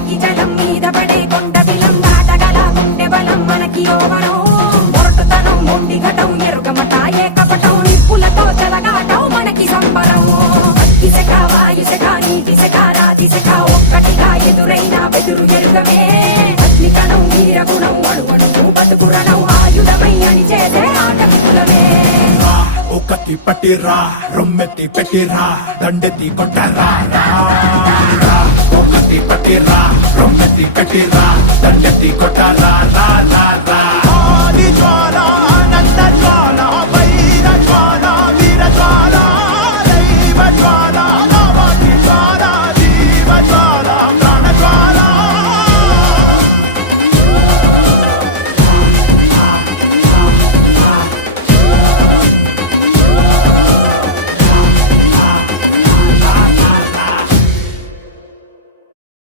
ఎక్కి జలం మీద పడే కొండ బిలం దాటగల గుండె బలం మనకి ఓవరం మొరటుతనం మొండి ఘటం ఎరుగమట ఏ కపటం నిప్పులతో చెలగాటం మనకి సంబరం అగ్గిశక వాయుశక నీటిశక రాతిశక ఒక్కటిగా ఎదురైన బెదురు ఎరుగమే అగ్నికణం వీరగుణం అణువణువు బతుకురణం ఆయుధమై అని చేసే ఆట విపులమే ఒక్కటి పట్టిరా రొమ్మెత్తి పెట్టిరా దండెత్తి కొట్టరా ఒక్కటి పట్టిరా రొమ్మెత్తి పెట్టిరా దండెత్తి కొట్టరా